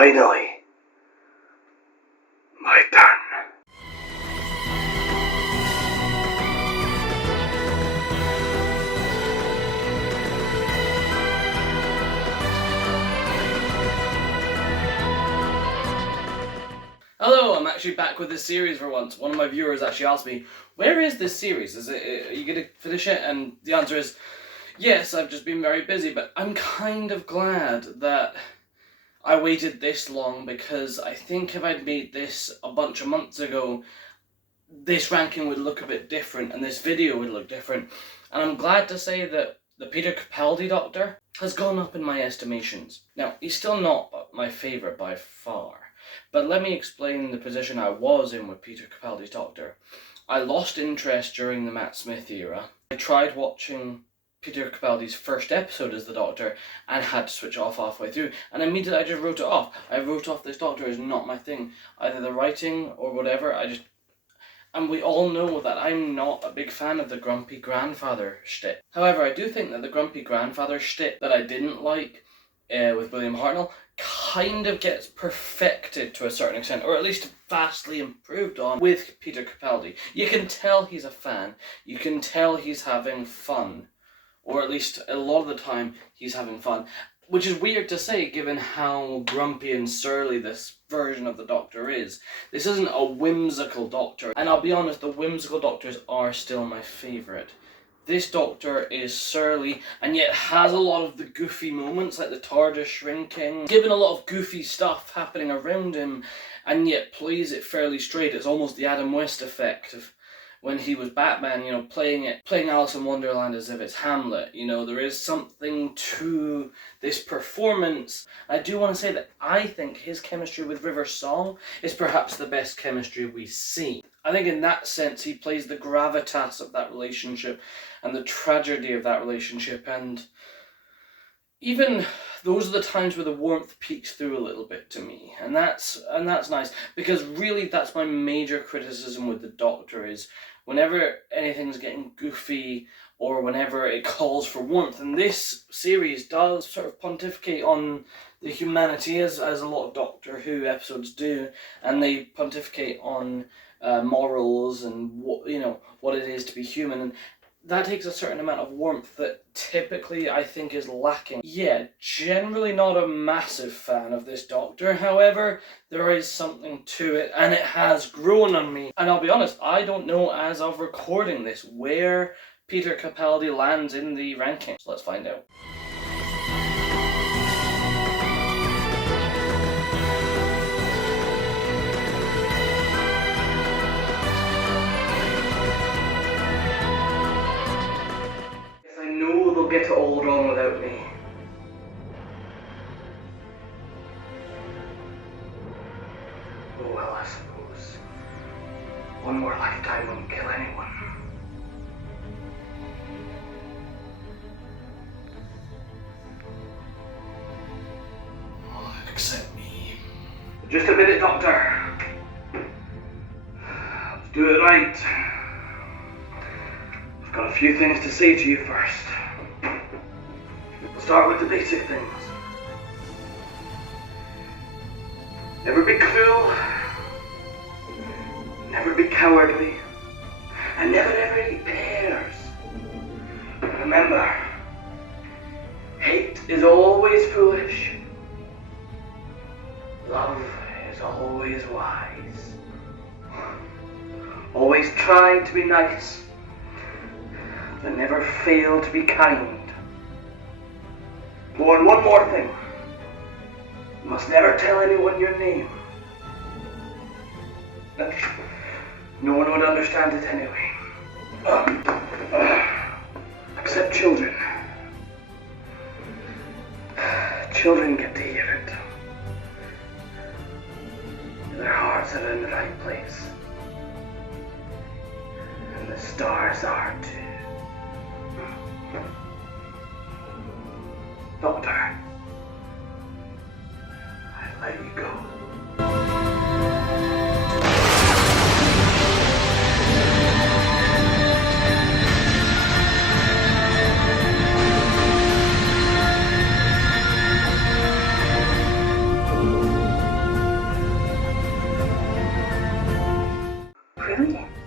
Finally, my turn. Hello, I'm actually back with this series for once. One of my viewers actually asked me, where is this series? Are you going to finish it? And the answer is, yes, I've just been very busy, but I'm kind of glad that I waited this long, because I think if I'd made this a bunch of months ago, this ranking would look a bit different and this video would look different. And I'm glad to say that the Peter Capaldi Doctor has gone up in my estimations. Now, he's still not my favourite by far, but let me explain the position I was in with Peter Capaldi's Doctor. I lost interest during the Matt Smith era. I tried watching Peter Capaldi's first episode as the Doctor and had to switch off halfway through, and immediately I just wrote it off. I wrote off this Doctor as not my thing. Either the writing or whatever, and we all know that I'm not a big fan of the grumpy grandfather shtick. However, I do think that the grumpy grandfather shtick that I didn't like with William Hartnell kind of gets perfected to a certain extent, or at least vastly improved on with Peter Capaldi. You can tell he's a fan, you can tell he's having fun, or at least a lot of the time he's having fun, which is weird to say given how grumpy and surly this version of the Doctor is. This isn't a whimsical Doctor, and I'll be honest, the whimsical Doctors are still my favourite. This Doctor is surly, and yet has a lot of the goofy moments, like the TARDIS shrinking, given a lot of goofy stuff happening around him, and yet plays it fairly straight. It's almost the Adam West effect of when he was Batman, you know, playing Alice in Wonderland as if it's Hamlet. You know, there is something to this performance. I do want to say that I think his chemistry with River Song is perhaps the best chemistry we see. I think in that sense he plays the gravitas of that relationship and the tragedy of that relationship, and even those are the times where the warmth peeks through a little bit to me, and that's nice, because really that's my major criticism with the Doctor is whenever anything's getting goofy or whenever it calls for warmth, and this series does sort of pontificate on the humanity as a lot of Doctor Who episodes do, and they pontificate on morals and what it is to be human, and that takes a certain amount of warmth that typically I think is lacking. Yeah, generally not a massive fan of this Doctor, however, there is something to it, and it has grown on me. And I'll be honest, I don't know as of recording this where Peter Capaldi lands in the rankings. So let's find out. They'll get it all wrong without me. Oh well, I suppose one more lifetime won't kill anyone. Oh, except me. Just a minute, Doctor. Let's do it right. I've got a few things to say to you first. We'll start with the basic things. Never be cruel, never be cowardly, and never ever eat pears. Remember, hate is always foolish, love is always wise. Always try to be nice, but never fail to be kind. Oh, and one more thing. You must never tell anyone your name. No one would understand it anyway. Except children. Children get to hear it. Their hearts are in the right place. And the stars are too. Doctor, I let you go. found it.